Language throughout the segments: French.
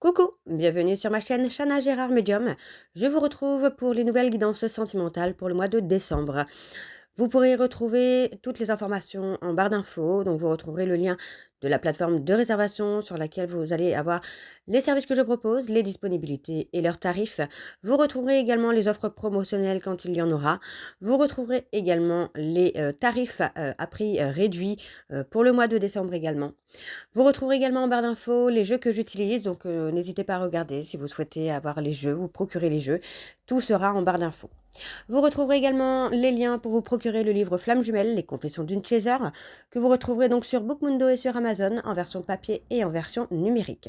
Coucou, bienvenue sur ma chaîne Chana Gérard Medium. Je vous retrouve pour les nouvelles guidances sentimentales pour le mois de décembre. Vous pourrez retrouver toutes les informations en barre d'infos, donc vous retrouverez le lien de la plateforme de réservation sur laquelle vous allez avoir les services que je propose, les disponibilités et leurs tarifs. Vous retrouverez également les offres promotionnelles quand il y en aura. Vous retrouverez également les tarifs à prix réduit pour le mois de décembre également. Vous retrouverez également en barre d'infos les jeux que j'utilise, donc n'hésitez pas à regarder si vous souhaitez avoir les jeux, vous procurer les jeux. Tout sera en barre d'infos. Vous retrouverez également les liens pour vous procurer le livre Flamme jumelle, les confessions d'une chaser, que vous retrouverez donc sur Bookmundo et sur Amazon en version papier et en version numérique.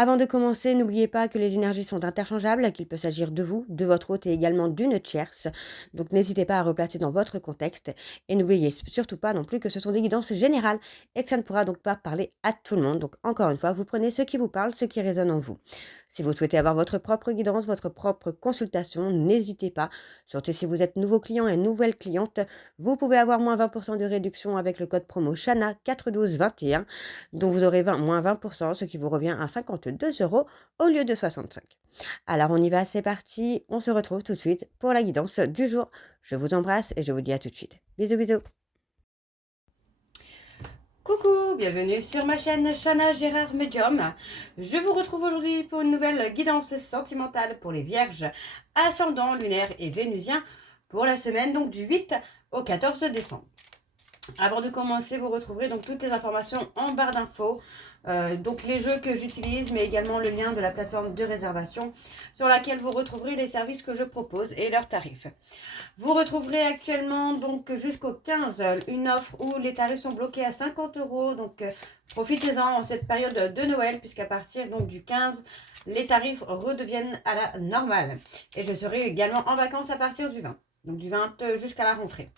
Avant de commencer, n'oubliez pas que les énergies sont interchangeables, qu'il peut s'agir de vous, de votre hôte et également d'une tierce. Donc n'hésitez pas à replacer dans votre contexte et n'oubliez surtout pas non plus que ce sont des guidances générales et que ça ne pourra donc pas parler à tout le monde. Donc encore une fois, vous prenez ce qui vous parle, ce qui résonne en vous. Si vous souhaitez avoir votre propre guidance, votre propre consultation, n'hésitez pas. Surtout si vous êtes nouveau client et nouvelle cliente, vous pouvez avoir moins 20% de réduction avec le code promo Chana 41221, dont vous aurez moins 20%, ce qui vous revient à 52 euros au lieu de 65. Alors on y va, c'est parti, on se retrouve tout de suite pour la guidance du jour. Je vous embrasse et je vous dis à tout de suite. Bisous bisous. Coucou, bienvenue sur ma chaîne Chana Gérard Medium. Je vous retrouve aujourd'hui pour une nouvelle guidance sentimentale pour les vierges, ascendant lunaire et vénusien pour la semaine donc du 8 au 14 décembre. Avant de commencer, vous retrouverez donc toutes les informations en barre d'infos, donc les jeux que j'utilise, mais également le lien de la plateforme de réservation sur laquelle vous retrouverez les services que je propose et leurs tarifs. Vous retrouverez actuellement donc jusqu'au 15 une offre où les tarifs sont bloqués à 50 euros, donc profitez-en en cette période de Noël, puisqu'à partir donc du 15, les tarifs redeviennent à la normale. Et je serai également en vacances à partir du 20, donc du 20 jusqu'à la rentrée.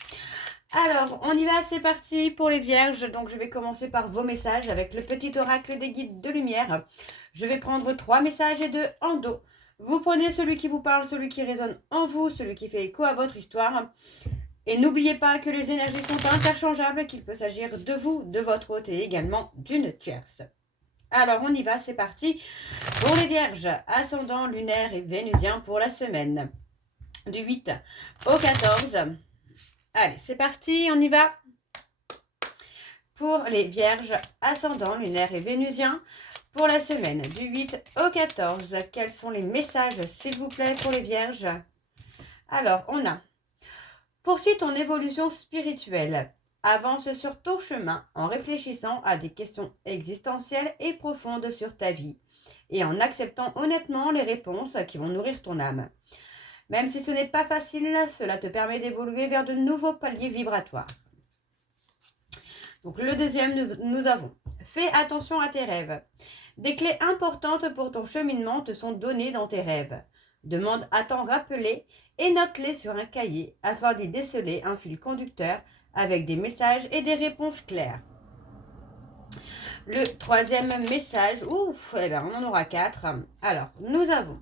Alors, on y va, c'est parti pour les vierges. Donc, je vais commencer par vos messages avec le petit oracle des guides de lumière. Je vais prendre 3 messages et 2 en dos. Vous prenez celui qui vous parle, celui qui résonne en vous, celui qui fait écho à votre histoire. Et n'oubliez pas que les énergies sont interchangeables, qu'il peut s'agir de vous, de votre hôte et également d'une tierce. Alors, on y va, c'est parti pour les vierges, ascendant lunaire et vénusien pour la semaine du 8 au 14. Allez, c'est parti, on y va. Pour les vierges, ascendant, lunaire et vénusien, pour la semaine du 8 au 14, quels sont les messages, s'il vous plaît, pour les vierges? Alors, on a poursuis ton évolution spirituelle. Avance sur ton chemin en réfléchissant à des questions existentielles et profondes sur ta vie et en acceptant honnêtement les réponses qui vont nourrir ton âme. Même si ce n'est pas facile, cela te permet d'évoluer vers de nouveaux paliers vibratoires. Donc le deuxième, nous avons fais attention à tes rêves. Des clés importantes pour ton cheminement te sont données dans tes rêves. Demande à t'en rappeler et note-les sur un cahier afin d'y déceler un fil conducteur avec des messages et des réponses claires. Le troisième message, on en aura 4. Alors, nous avons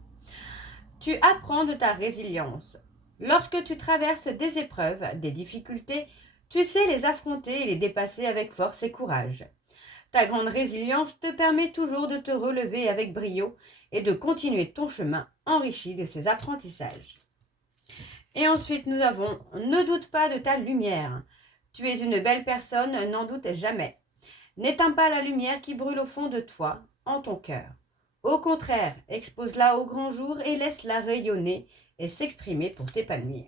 tu apprends de ta résilience. Lorsque tu traverses des épreuves, des difficultés, tu sais les affronter et les dépasser avec force et courage. Ta grande résilience te permet toujours de te relever avec brio et de continuer ton chemin enrichi de ces apprentissages. Et ensuite, nous avons ne doute pas de ta lumière. Tu es une belle personne, n'en doute jamais. N'éteins pas la lumière qui brûle au fond de toi, en ton cœur. Au contraire, expose-la au grand jour et laisse-la rayonner et s'exprimer pour t'épanouir.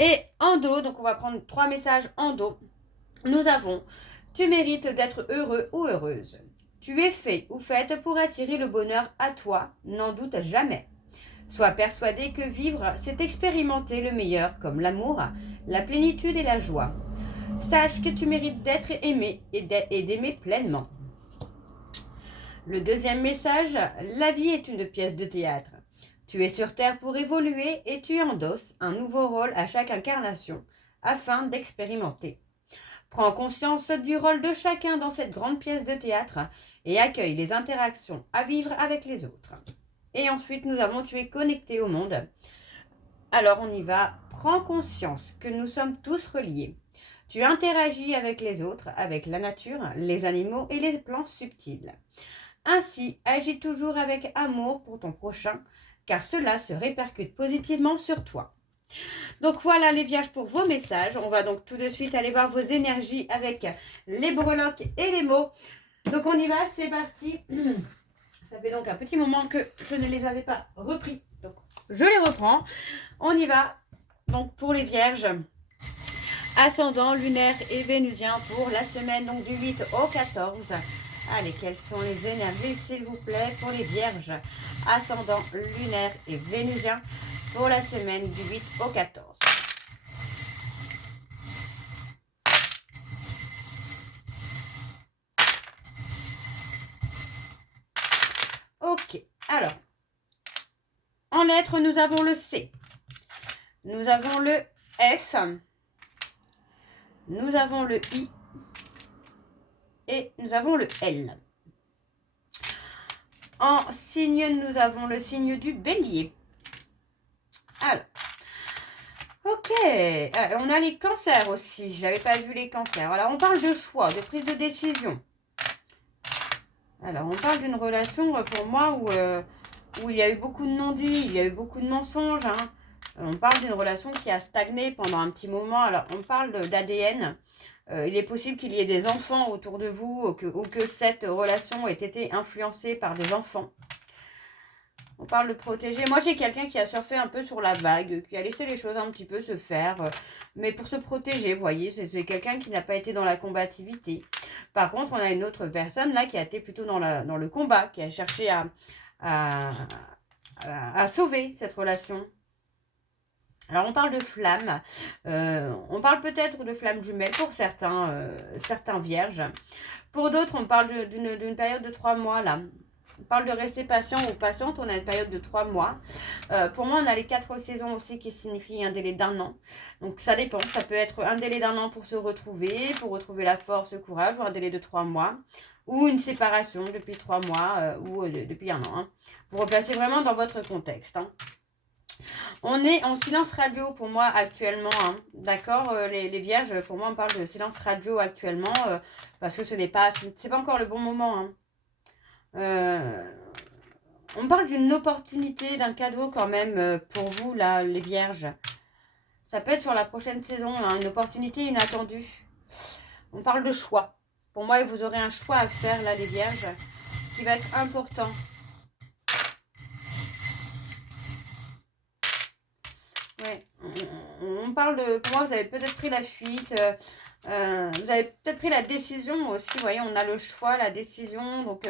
Et en dos, donc on va prendre 3 messages en dos. Nous avons tu mérites d'être heureux ou heureuse. Tu es fait ou faite pour attirer le bonheur à toi, n'en doute jamais. Sois persuadé que vivre, c'est expérimenter le meilleur comme l'amour, la plénitude et la joie. Sache que tu mérites d'être aimé et d'aimer pleinement. Le deuxième message, la vie est une pièce de théâtre. Tu es sur Terre pour évoluer et tu endosses un nouveau rôle à chaque incarnation afin d'expérimenter. Prends conscience du rôle de chacun dans cette grande pièce de théâtre et accueille les interactions à vivre avec les autres. Et ensuite, nous avons tu es connecté au monde. Alors on y va. Prends conscience que nous sommes tous reliés. Tu interagis avec les autres, avec la nature, les animaux et les plans subtils. Ainsi, agis toujours avec amour pour ton prochain, car cela se répercute positivement sur toi. Donc voilà les vierges pour vos messages. On va donc tout de suite aller voir vos énergies avec les breloques et les mots. Donc on y va, c'est parti. Ça fait donc un petit moment que je ne les avais pas repris. Donc je les reprends. On y va. Donc pour les vierges, ascendant, lunaire et vénusien pour la semaine donc du 8 au 14. Allez, quelles sont les énergies s'il vous plaît pour les vierges, ascendant, lunaire et vénusien pour la semaine du 8 au 14. Ok, alors, en lettres, nous avons le C, nous avons le F, nous avons le I et nous avons le L. En signe, nous avons le signe du Bélier. Alors, ok, on a les cancers aussi, j'avais pas vu les cancers. Alors, on parle de choix, de prise de décision. Alors, on parle d'une relation, pour moi, où il y a eu beaucoup de non-dits, il y a eu beaucoup de mensonges. Hein. On parle d'une relation qui a stagné pendant un petit moment. Alors, on parle d'ADN. Il est possible qu'il y ait des enfants autour de vous ou que cette relation ait été influencée par des enfants. On parle de protéger. Moi, j'ai quelqu'un qui a surfé un peu sur la vague, qui a laissé les choses un petit peu se faire, mais pour se protéger, vous voyez, c'est quelqu'un qui n'a pas été dans la combativité. Par contre, on a une autre personne là qui a été plutôt dans le combat, qui a cherché à sauver cette relation. Alors, on parle de flammes. On parle peut-être de flammes jumelles pour certains vierges. Pour d'autres, on parle d'une période de 3 mois là. On parle de rester patient ou patiente, on a une période de 3 mois. Pour moi, on a les 4 saisons aussi qui signifient un délai d'1 an. Donc ça dépend, ça peut être un délai d'1 an pour se retrouver, pour retrouver la force, le courage, ou un délai de 3 mois. Ou une séparation depuis 3 mois ou depuis 1 an. Hein. Vous replacez vraiment dans votre contexte. Hein. On est en silence radio pour moi actuellement. Hein. D'accord, les vierges, pour moi, on parle de silence radio actuellement parce que c'est pas encore le bon moment. Hein. On parle d'une opportunité, d'un cadeau quand même pour vous, là, les vierges. Ça peut être sur la prochaine saison, hein, une opportunité inattendue. On parle de choix. Pour moi, vous aurez un choix à faire, là, les vierges, qui va être important. Ouais. On parle de... Pour moi, vous avez peut-être pris la fuite... vous avez peut-être pris la décision aussi, vous voyez, on a le choix, la décision, donc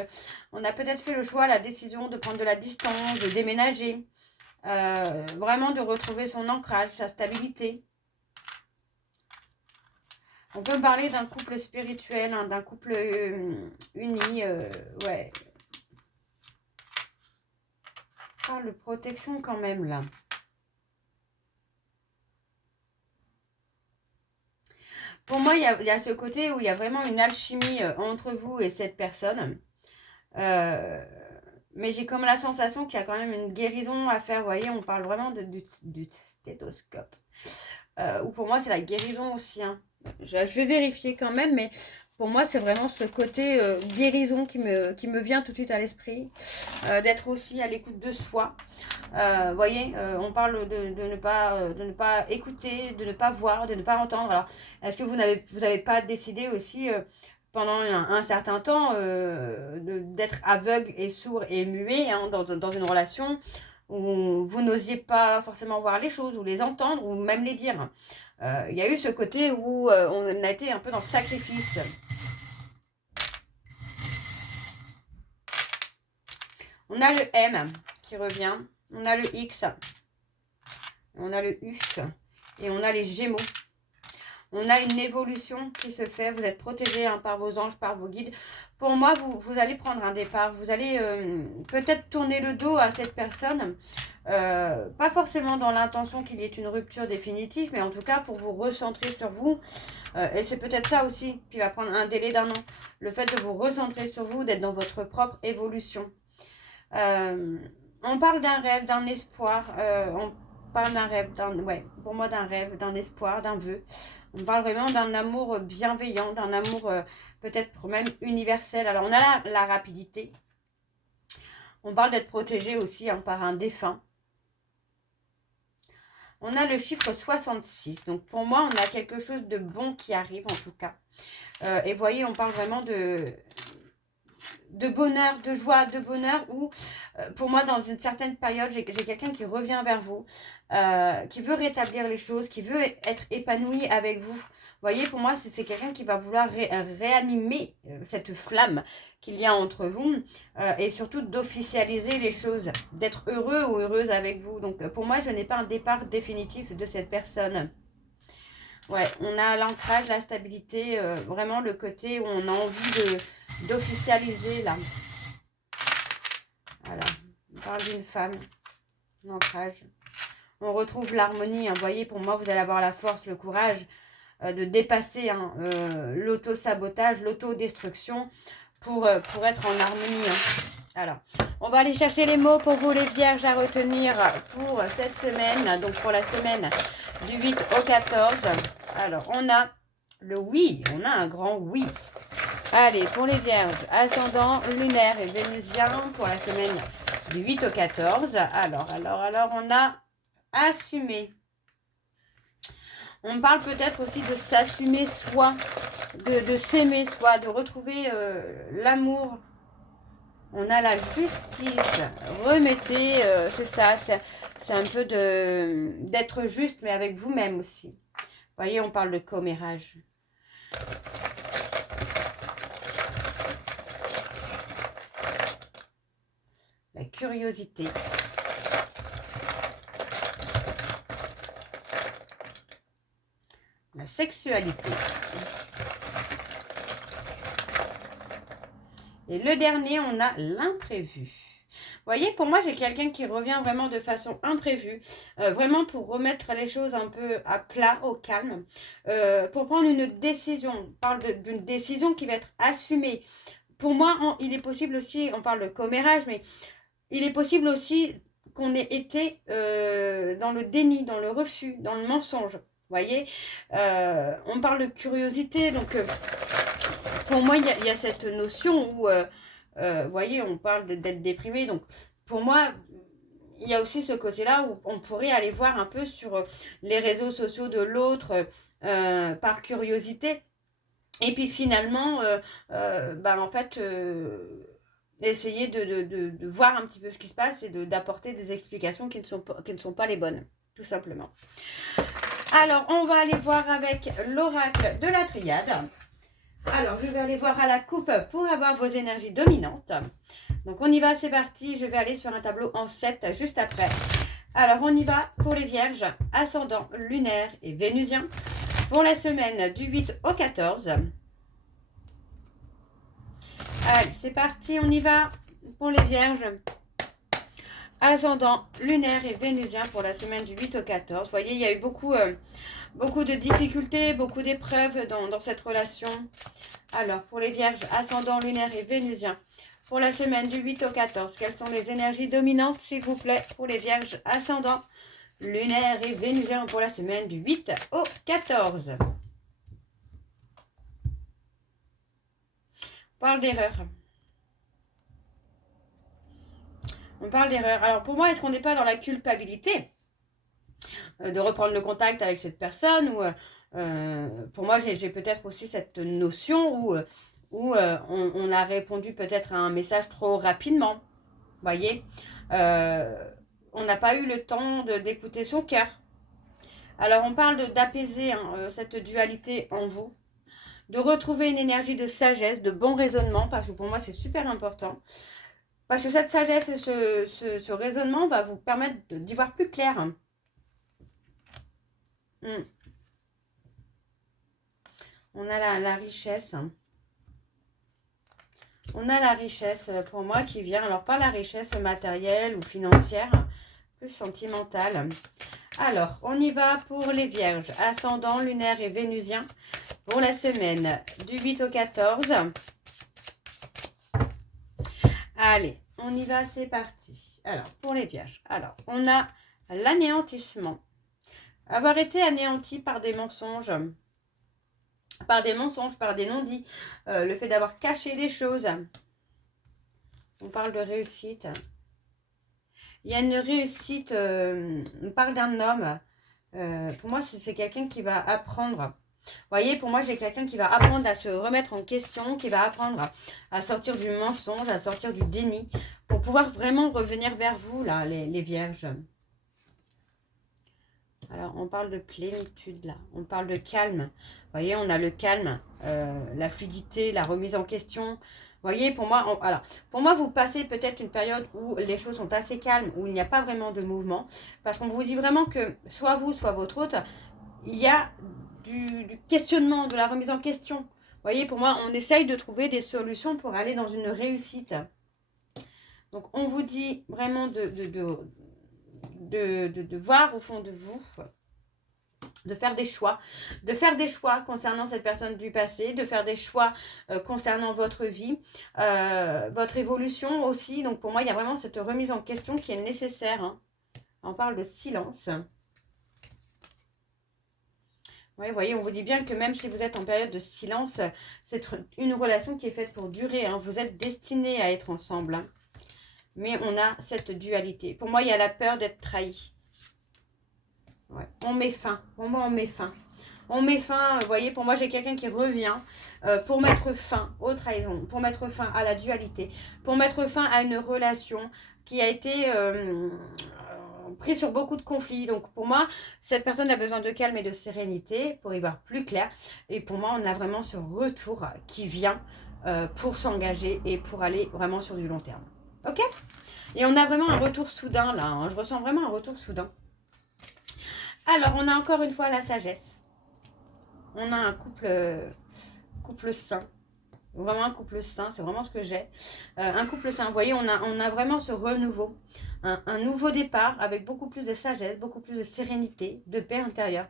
on a peut-être fait le choix, la décision de prendre de la distance, de déménager, vraiment de retrouver son ancrage, sa stabilité. On peut parler d'un couple spirituel, hein, d'un couple uni, ouais. On parle de protection quand même, là. Pour moi, il y a ce côté où il y a vraiment une alchimie entre vous et cette personne. Mais j'ai comme la sensation qu'il y a quand même une guérison à faire. Vous voyez, on parle vraiment du stéthoscope. Ou pour moi, c'est la guérison aussi. Hein. Je vais vérifier quand même, mais pour moi, c'est vraiment ce côté guérison qui me vient tout de suite à l'esprit. D'être aussi à l'écoute de soi. Vous voyez, on parle de ne pas écouter, de ne pas voir, de ne pas entendre. Alors, est-ce que vous n'avez pas décidé aussi pendant un certain temps d'être aveugle et sourd et muet hein, dans une relation où vous n'osiez pas forcément voir les choses ou les entendre ou même les dire. Il y a eu ce côté où on a été un peu dans le sacrifice. On a le M qui revient. On a le X, on a le U et on a les Gémeaux. On a une évolution qui se fait. Vous êtes protégé hein, par vos anges, par vos guides. Pour moi, vous allez prendre un départ. Vous allez peut-être tourner le dos à cette personne. Pas forcément dans l'intention qu'il y ait une rupture définitive, mais en tout cas pour vous recentrer sur vous. Et c'est peut-être ça aussi qui va prendre un délai d'1 an. Le fait de vous recentrer sur vous, d'être dans votre propre évolution. On parle d'un rêve, d'un espoir. On parle d'un rêve, pour moi d'un rêve, d'un espoir, d'un vœu. On parle vraiment d'un amour bienveillant, d'un amour peut-être même universel. Alors on a la rapidité, On parle d'être protégé aussi hein, par un défunt. On a le chiffre 66. Donc, pour moi, on a quelque chose de bon qui arrive, en tout cas. Et vous voyez, on parle vraiment de bonheur, de joie, de bonheur, où pour moi, dans une certaine période, j'ai quelqu'un qui revient vers vous, qui veut rétablir les choses, qui veut être épanoui avec vous. Vous voyez, pour moi, c'est quelqu'un qui va vouloir réanimer cette flamme qu'il y a entre vous et surtout d'officialiser les choses, d'être heureux ou heureuse avec vous. Donc, pour moi, je n'ai pas un départ définitif de cette personne. Ouais, on a l'ancrage, la stabilité, vraiment le côté où on a envie d'officialiser là. Voilà, on parle d'une femme, l'ancrage. On retrouve l'harmonie, hein. Vous voyez, pour moi, vous allez avoir la force, le courage de dépasser hein, l'auto-sabotage, l'autodestruction pour être en harmonie. Hein. Alors, on va aller chercher les mots pour vous les vierges à retenir pour cette semaine, donc pour la semaine du 8 au 14. Alors, on a le oui, on a un grand oui. Allez, pour les vierges, ascendant, lunaire et vénusien pour la semaine du 8 au 14. Alors, on a assumé. On parle peut-être aussi de s'assumer soi, de s'aimer soi, de retrouver l'amour. On a la justice. Remettez, c'est ça, c'est un peu d'être juste, mais avec vous-même aussi. Vous voyez, on parle de commérage. La curiosité. La sexualité. Et le dernier, on a l'imprévu. Vous voyez, pour moi, j'ai quelqu'un qui revient vraiment de façon imprévue, vraiment pour remettre les choses un peu à plat, au calme, pour prendre une décision. On parle d'une décision qui va être assumée. Pour moi, il est possible aussi, on parle de commérage, mais il est possible aussi qu'on ait été dans le déni, dans le refus, dans le mensonge. Vous voyez, on parle de curiosité, donc pour moi, il y a cette notion où, vous voyez, on parle d'être déprimé. Donc, pour moi, il y a aussi ce côté-là où on pourrait aller voir un peu sur les réseaux sociaux de l'autre par curiosité. Et puis finalement, en fait, essayer de voir un petit peu ce qui se passe et d'apporter des explications qui ne sont pas les bonnes, tout simplement. Alors, on va aller voir avec l'oracle de la triade. Alors, je vais aller voir à la coupe pour avoir vos énergies dominantes. Donc, on y va, c'est parti. Je vais aller sur un tableau en 7 juste après. Alors, on y va pour les vierges, ascendant, lunaire et vénusien. Pour la semaine du 8 au 14. Allez, c'est parti, on y va pour les vierges. Ascendant, lunaire et vénusien pour la semaine du 8 au 14. Vous voyez, il y a eu beaucoup de difficultés, beaucoup d'épreuves dans cette relation. Alors, pour les vierges, ascendant, lunaire et vénusien, pour la semaine du 8 au 14, quelles sont les énergies dominantes, s'il vous plaît, pour les vierges, ascendant, lunaire et vénusien, pour la semaine du 8 au 14. On parle d'erreur. On parle d'erreur. Alors, pour moi, est-ce qu'on n'est pas dans la culpabilité de reprendre le contact avec cette personne ou pour moi, j'ai peut-être aussi cette notion où on a répondu peut-être à un message trop rapidement. Vous voyez, on n'a pas eu le temps d'écouter son cœur. Alors, on parle d'apaiser cette dualité en vous, de retrouver une énergie de sagesse, de bon raisonnement, parce que pour moi, c'est super important. Parce que cette sagesse et ce raisonnement va vous permettre d'y voir plus clair. On a la richesse. On a la richesse pour moi qui vient, alors pas la richesse matérielle ou financière, plus sentimentale. Alors, on y va pour les vierges, ascendant, lunaire et vénusien, pour la semaine du 8 au 14. Allez, on y va, c'est parti. Alors, pour les vierges, alors, on a l'anéantissement. Avoir été anéanti par des mensonges, par des non-dits, le fait d'avoir caché des choses. On parle de réussite. Il y a une réussite, on parle d'un homme. Pour moi, c'est quelqu'un qui va apprendre. Vous voyez, pour moi, j'ai quelqu'un qui va apprendre à se remettre en question, qui va apprendre à sortir du mensonge, à sortir du déni, pour pouvoir vraiment revenir vers vous, là, les vierges. Alors, on parle de plénitude, là. On parle de calme. Vous voyez, on a le calme, la fluidité, la remise en question. Vous voyez, pour moi, alors, pour moi, vous passez peut-être une période où les choses sont assez calmes, où il n'y a pas vraiment de mouvement. Parce qu'on vous dit vraiment que, soit vous, soit votre hôte, il y a du questionnement, de la remise en question. Vous voyez, pour moi, on essaye de trouver des solutions pour aller dans une réussite. Donc, on vous dit vraiment de voir au fond de vous, de faire des choix concernant cette personne du passé, de faire des choix concernant votre vie, votre évolution aussi. Donc, pour moi, il y a vraiment cette remise en question qui est nécessaire. Hein. On parle de silence. Oui, vous voyez, on vous dit bien que même si vous êtes en période de silence, c'est une relation qui est faite pour durer. Hein. Vous êtes destinés à être ensemble. Hein. Mais on a cette dualité. Pour moi, il y a la peur d'être trahi. Ouais. On met fin. Pour moi, on met fin. On met fin, vous voyez, pour moi, j'ai quelqu'un qui revient pour mettre fin aux trahisons, pour mettre fin à la dualité, pour mettre fin à une relation qui a été prise sur beaucoup de conflits. Donc, pour moi, cette personne a besoin de calme et de sérénité pour y voir plus clair. Et pour moi, on a vraiment ce retour qui vient pour s'engager et pour aller vraiment sur du long terme. Ok ? Et on a vraiment un retour soudain, là. Hein. Je ressens vraiment un retour soudain. Alors, on a encore une fois la sagesse. On a un couple sain. Vraiment un couple sain, c'est vraiment ce que j'ai. Un couple sain, vous voyez, on a vraiment ce renouveau. Un nouveau départ avec beaucoup plus de sagesse, beaucoup plus de sérénité, de paix intérieure.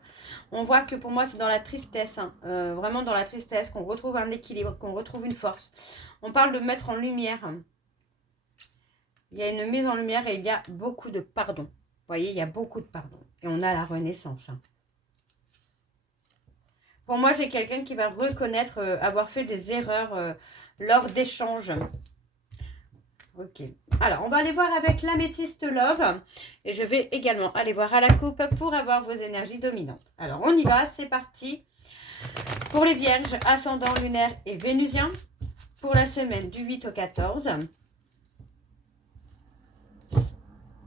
On voit que pour moi, c'est dans la tristesse, hein, vraiment dans la tristesse, qu'on retrouve un équilibre, qu'on retrouve une force. On parle de mettre en lumière. Il y a une mise en lumière et il y a beaucoup de pardon. Vous voyez, il y a beaucoup de pardon. Et on a la renaissance. Hein. Pour moi, j'ai quelqu'un qui va reconnaître avoir fait des erreurs lors d'échanges. Ok. Alors, on va aller voir avec l'améthyste love. Et je vais également aller voir à la coupe pour avoir vos énergies dominantes. Alors, on y va. C'est parti. Pour les vierges, ascendant lunaire et vénusien. Pour la semaine du 8 au 14.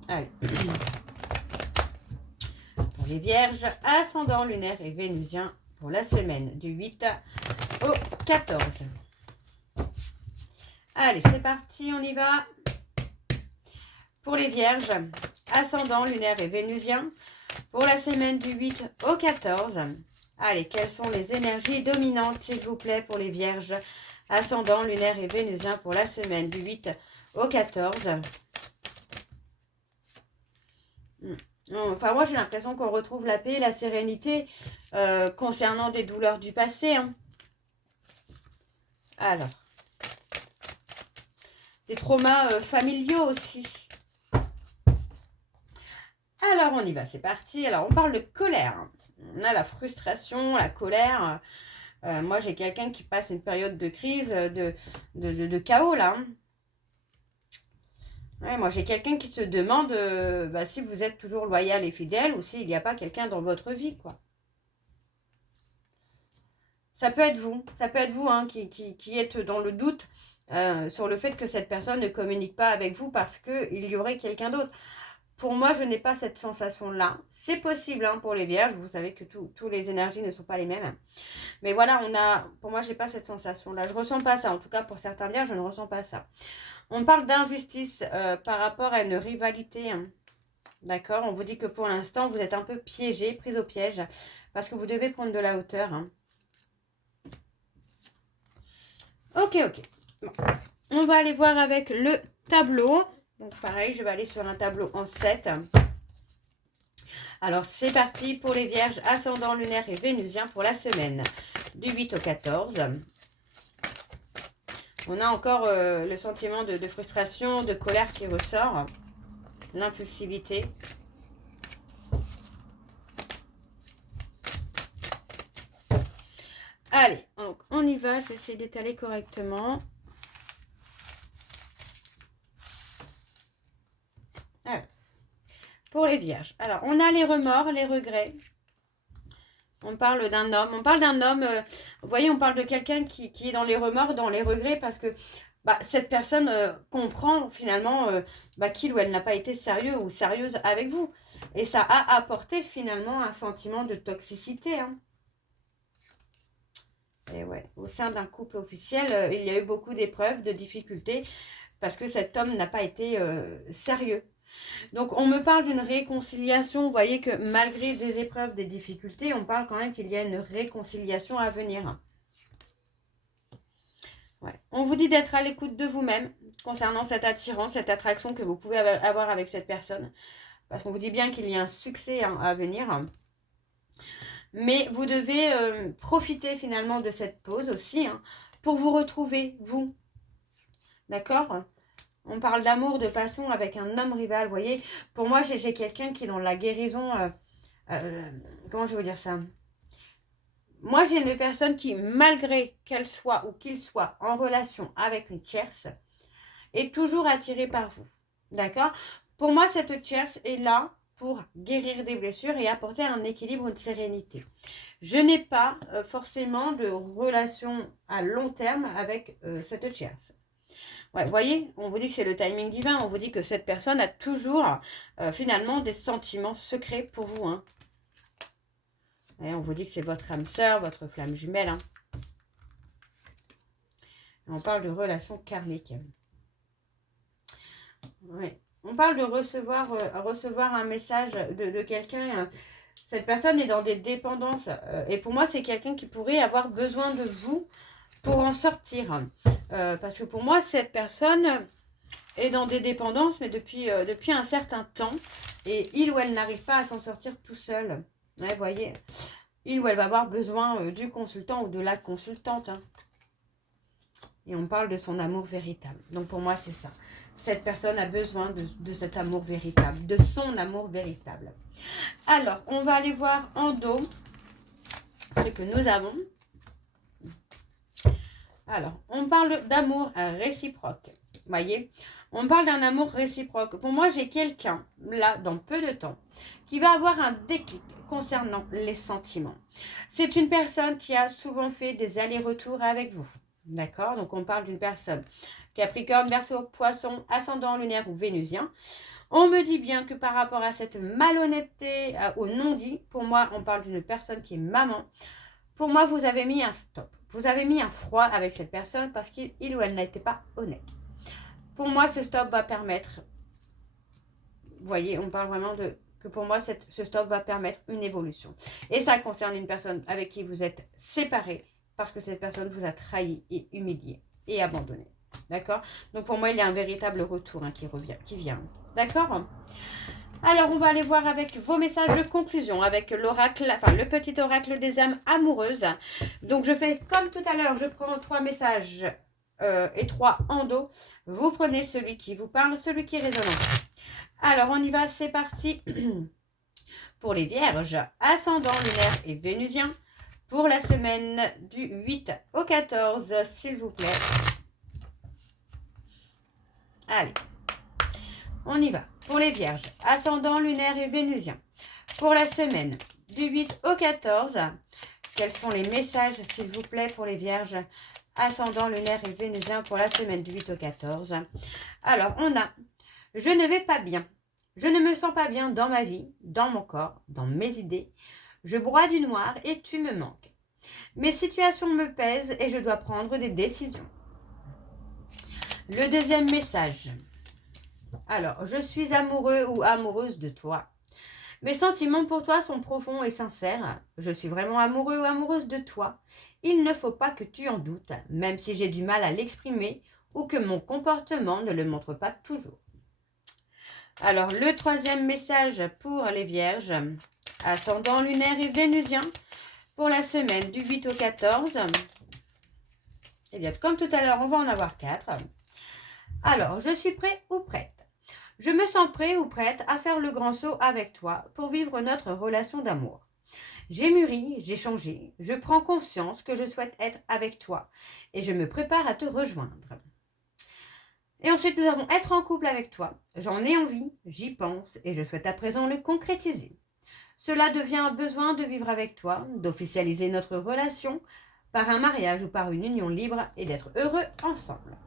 Allez. Pour les vierges, ascendant lunaire et vénusien. Pour la semaine du 8 au 14. Allez, c'est parti, on y va. Pour les vierges, ascendant lunaire et vénusien. Pour la semaine du 8 au 14. Allez, quelles sont les énergies dominantes, s'il vous plaît, pour les vierges, ascendant lunaire et vénusien pour la semaine du 8 au 14. Enfin, moi, j'ai l'impression qu'on retrouve la paix et la sérénité concernant des douleurs du passé. Hein. Alors, des traumas familiaux aussi. Alors, on y va, c'est parti. Alors, on parle de colère. On a la frustration, la colère. Moi, j'ai quelqu'un qui passe une période de crise, de chaos, là. Ouais, moi, j'ai quelqu'un qui se demande si vous êtes toujours loyal et fidèle ou s'il n'y a pas quelqu'un dans votre vie, quoi. Ça peut être vous hein, qui êtes dans le doute sur le fait que cette personne ne communique pas avec vous parce qu'il y aurait quelqu'un d'autre. Pour moi, je n'ai pas cette sensation-là. C'est possible hein, pour les vierges. Vous savez que toutes les énergies ne sont pas les mêmes. Mais voilà, pour moi, je n'ai pas cette sensation-là. Je ne ressens pas ça. En tout cas, pour certains vierges, je ne ressens pas ça. On parle d'injustice par rapport à une rivalité. Hein. D'accord? On vous dit que pour l'instant, vous êtes un peu piégé, prise au piège. Parce que vous devez prendre de la hauteur. Hein. Ok. Bon. On va aller voir avec le tableau. Donc pareil, je vais aller sur un tableau en 7. Alors c'est parti pour les vierges, ascendant lunaire et vénusien pour la semaine du 8 au 14. On a encore le sentiment de frustration, de colère qui ressort. L'impulsivité. Allez, donc on y va, je vais essayer d'étaler correctement. Alors, pour les vierges. Alors, on a les remords, les regrets. On parle d'un homme. On parle d'un homme, vous voyez, on parle de quelqu'un qui est dans les remords, dans les regrets, parce que cette personne comprend finalement qu'il ou elle n'a pas été sérieux ou sérieuse avec vous. Et ça a apporté finalement un sentiment de toxicité. Hein. Et ouais, au sein d'un couple officiel, il y a eu beaucoup d'épreuves, de difficultés, parce que cet homme n'a pas été sérieux. Donc, on me parle d'une réconciliation. Vous voyez que malgré des épreuves, des difficultés, on parle quand même qu'il y a une réconciliation à venir. Ouais. On vous dit d'être à l'écoute de vous-même concernant cette attirance, cette attraction que vous pouvez avoir avec cette personne. Parce qu'on vous dit bien qu'il y a un succès à venir. Mais vous devez profiter finalement de cette pause aussi pour vous retrouver, vous. D'accord ? On parle d'amour, de passion avec un homme rival, vous voyez. Pour moi, j'ai quelqu'un qui est dans la guérison. Comment je veux dire ça? Moi, j'ai une personne qui, malgré qu'elle soit ou qu'il soit en relation avec une tierce, est toujours attirée par vous. D'accord? Pour moi, cette tierce est là pour guérir des blessures et apporter un équilibre, une sérénité. Je n'ai pas forcément de relation à long terme avec cette tierce. Ouais, vous voyez, on vous dit que c'est le timing divin, on vous dit que cette personne a toujours finalement des sentiments secrets pour vous. Hein. Et on vous dit que c'est votre âme sœur, votre flamme jumelle. Hein. On parle de relations karmiques. Ouais. On parle de recevoir un message de quelqu'un. Cette personne est dans des dépendances. Et pour moi, c'est quelqu'un qui pourrait avoir besoin de vous pour en sortir. Parce que pour moi, cette personne est dans des dépendances, mais depuis un certain temps. Et il ou elle n'arrive pas à s'en sortir tout seul. Ouais, vous voyez, il ou elle va avoir besoin du consultant ou de la consultante. Hein. Et on parle de son amour véritable. Donc pour moi, c'est ça. Cette personne a besoin de cet amour véritable, de son amour véritable. Alors, on va aller voir en dos ce que nous avons. Alors, on parle d'amour réciproque. Vous voyez, on parle d'un amour réciproque. Pour moi, j'ai quelqu'un, là, dans peu de temps, qui va avoir un déclic concernant les sentiments. C'est une personne qui a souvent fait des allers-retours avec vous. D'accord? Donc, on parle d'une personne Capricorne, Verseau, Poisson, ascendant lunaire ou vénusien. On me dit bien que par rapport à cette malhonnêteté, au non-dit, pour moi, on parle d'une personne qui est maman. Pour moi, vous avez mis un stop. Vous avez mis un froid avec cette personne parce qu'il ou elle n'était pas honnête. Pour moi, ce stop va permettre, vous voyez, on parle vraiment que pour moi, ce stop va permettre une évolution. Et ça concerne une personne avec qui vous êtes séparés parce que cette personne vous a trahi et humilié et abandonné. D'accord? Donc pour moi, il y a un véritable retour qui vient. D'accord? Alors, on va aller voir avec vos messages de conclusion, avec l'oracle, enfin le petit oracle des âmes amoureuses. Donc, je fais comme tout à l'heure, je prends 3 messages et 3 en dos. Vous prenez celui qui vous parle, celui qui résonne. Alors, on y va, c'est parti. Pour les vierges, ascendant lunaire et vénusien, pour la semaine du 8 au 14, s'il vous plaît. Allez, on y va. Pour les vierges, ascendant lunaire et vénusien, pour la semaine du 8 au 14, quels sont les messages, s'il vous plaît, pour les vierges, ascendant lunaire et vénusien, pour la semaine du 8 au 14. Alors, on a « Je ne vais pas bien. Je ne me sens pas bien dans ma vie, dans mon corps, dans mes idées. Je broie du noir et tu me manques. Mes situations me pèsent et je dois prendre des décisions. » Le deuxième message. Alors, je suis amoureux ou amoureuse de toi. Mes sentiments pour toi sont profonds et sincères. Je suis vraiment amoureux ou amoureuse de toi. Il ne faut pas que tu en doutes, même si j'ai du mal à l'exprimer ou que mon comportement ne le montre pas toujours. Alors, le troisième message pour les vierges, ascendant lunaire et vénusien, pour la semaine du 8 au 14. Eh bien, comme tout à l'heure, on va en avoir 4. Alors, je suis prêt ou prête. Je me sens prêt ou prête à faire le grand saut avec toi pour vivre notre relation d'amour. J'ai mûri, j'ai changé, je prends conscience que je souhaite être avec toi et je me prépare à te rejoindre. Et ensuite, nous avons être en couple avec toi. J'en ai envie, j'y pense et je souhaite à présent le concrétiser. Cela devient un besoin de vivre avec toi, d'officialiser notre relation par un mariage ou par une union libre et d'être heureux ensemble.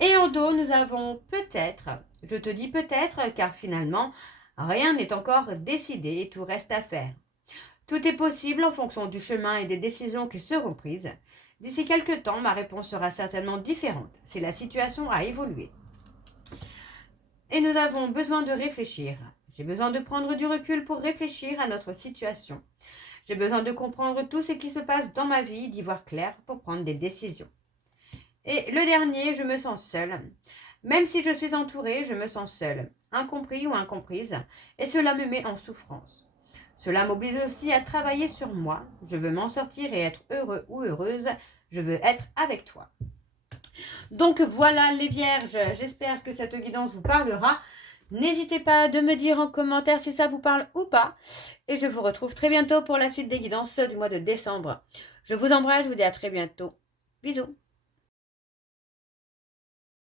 Et en dos, nous avons peut-être, je te dis peut-être car finalement, rien n'est encore décidé et tout reste à faire. Tout est possible en fonction du chemin et des décisions qui seront prises. D'ici quelques temps, ma réponse sera certainement différente si la situation a évolué. Et nous avons besoin de réfléchir. J'ai besoin de prendre du recul pour réfléchir à notre situation. J'ai besoin de comprendre tout ce qui se passe dans ma vie, d'y voir clair pour prendre des décisions. Et le dernier, je me sens seule. Même si je suis entourée, je me sens seule, incompris ou incomprise, et cela me met en souffrance. Cela m'oblige aussi à travailler sur moi. Je veux m'en sortir et être heureux ou heureuse. Je veux être avec toi. Donc voilà les vierges, j'espère que cette guidance vous parlera. N'hésitez pas de me dire en commentaire si ça vous parle ou pas. Et je vous retrouve très bientôt pour la suite des guidances du mois de décembre. Je vous embrasse, je vous dis à très bientôt. Bisous.